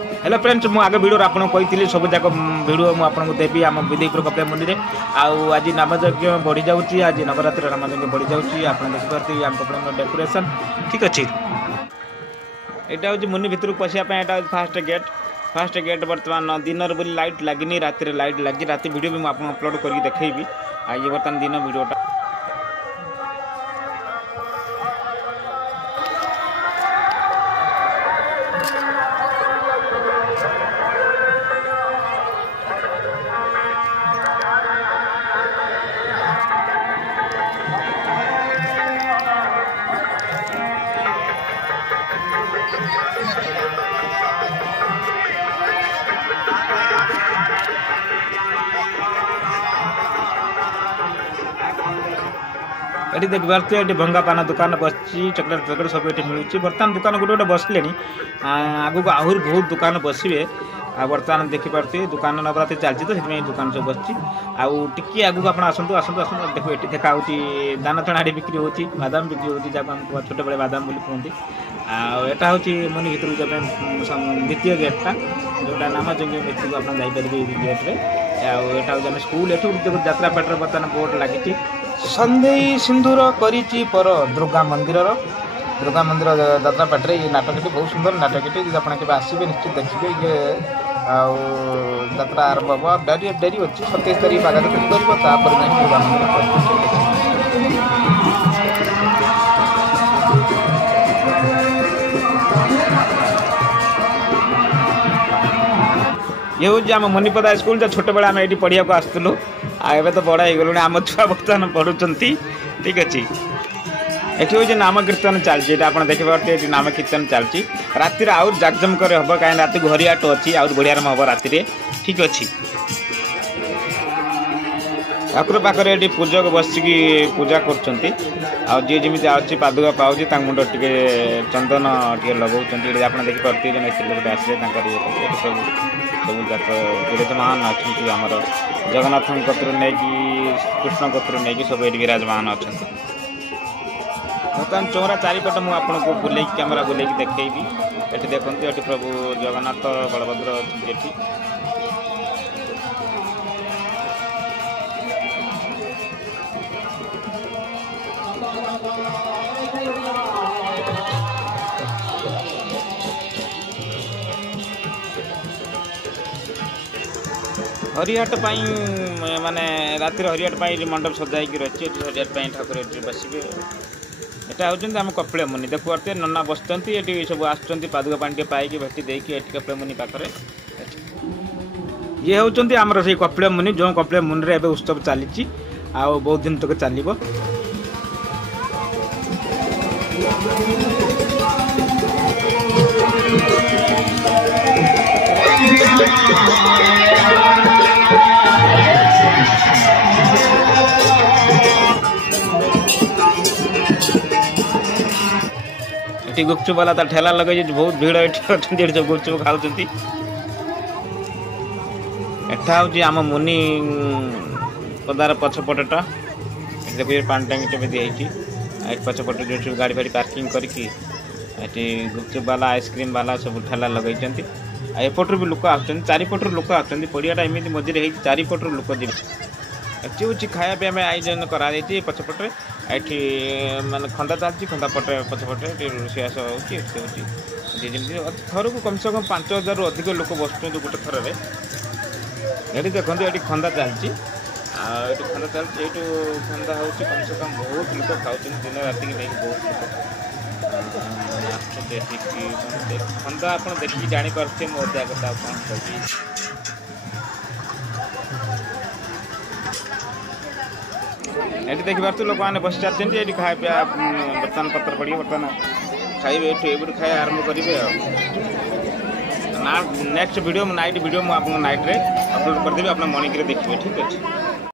Hello friends मु आगे video आपको कही सब जाक वीडियो मुझे देवी आम विदेपुर कपिला मंदिर आज नामयज्ञ बढ़ी जाऊँगी आज नवरात्र नामयज्ञ बढ़ी जाऊँगी आप देखिए आम कपिला डेकोरेशन ठीक अच्छे। यहाँ हूँ मुनि भितर पशिया यहाँ फास्ट गेट बर्तमान दिन बोली लाइट लगी राति लाइट लगी राति वीडियो भी मुझे अपलोड करके देखी ये बर्तमान दिन वीडियोटा ये देख पार्थे ये भंगा पान दुकान बस चॉकलेट पैकेट सब ये मिलूँ बर्तमान दुकान गोटे गोटे बसले आगू को आहरी बहुत दुकान बसवे बर्तमान देखिपे दुकान नवरात्रि चलती तो से दुकान सब बस टी आगू आप आसतु आसतु आसतु देखो ये देखा दाना चणाड़ी बिक्री होती बादाम बिक्री होती जहाँ छोटे बड़े बादाम बोली कहते आटा हूँ मुनि भितर द्वितीय गेटा जोटा नामयज्ञ भितर आप जापरेंगे गेट्रे आटा हूँ स्कूल एठू जात्रा पाटर बर्तमान बोर्ड लगी संदेई सिंधुर करिची पर दुर्गा मंदिर जात्रा पाटे ये नाटक बहुत सुंदर नाटक आप आसवे निश्चित देखिए ये जात्रा आरंभ हम डेरी अच्छी 27 तारीख बागा कर दुर्गा मंदिर ये हूँ आम मुनिपदा स्कूल जो छोटे बेला आम ये पढ़िया को आसलु आए तो बड़ा हो गलु आम छुआ बर्तमान पढ़ुंट ठीक अच्छे। ये हूँ नाम कीर्तन चलती आप देखिए नाम कीर्तन चलती राति आउट जाकजमक हम कहीं रात को हरियाट अच्छी आउट बढ़िया हम राति ठीक अच्छे। ठाकुर पाखे ये पूजक बसिकी पूजा करी जमी आज पादुका पाँच मुंड टे चंदन टे लगे आप देखिए जन लोग आसे सब सब जाक विराजमान अच्छा आमर जगन्नाथ कतर नहीं कृष्ण कतर नहीं सब ये विराजमान अच्छा। बर्तमान चौरा चारिपट मुझे बुले कैमेरा बुले देखी ये देखते ये प्रभु जगन्नाथ बलभद्र अच्छी हरियाट माने रातिर हरियाट मंडप सजाई रही हरियाट ठाकुर बसवे यहाँ हूँ आम कपिला मुनि देखो नना बस ये सब आस पादुका पानी पाई भेटी देकी कपिला मुनि पाखे ये हूँ आमर से कपिला मुनि जो कपिला मुनि रे उत्सव चली बहुत दिन तक चलो ये गुपचुप वाला ठेला लगे बहुत भीड़ ये सब गुपचुप खाऊँ एटा हूँ आम मुनि पदार पछपटा देखिए पानी टांगी भी दिखाई पछपटे जो गाड़ी फाड़ी पार्किंग करके गुपचुप वाला आइसक्रीम वाला सब ठेला लगे एपटर भी लोक आरिपटर लोक आड़ियाटा एमती मझे चारिपटर लोक जी ये हूँ खाया पे आयोजन कराई पछपटे ये माने खंदा चलती खंदा पटे पछपटे रोषास होती थर को कम से कम 5000 रु अधिक लोक बस गोटे थर ये देखते ये खंदा चलती खंदा चलती ये खंदा हो कम से कम बहुत लोग खाऊ दिन राति की नहीं बहुत लोग खंदा आप देखिए जापारे मजा कथा कौन कह ये देखिए लोक मैंने बस चाहते ये खाए बर्तमान पत्र पड़े बर्तमान खाइए ये खाए आरंभ करेंगे नेक्स्ट वीडियो नाइट वीडियो मुझे नाइट रे अपलोड करदेवी आप मॉर्निंग रे देखिए ठीक अच्छे।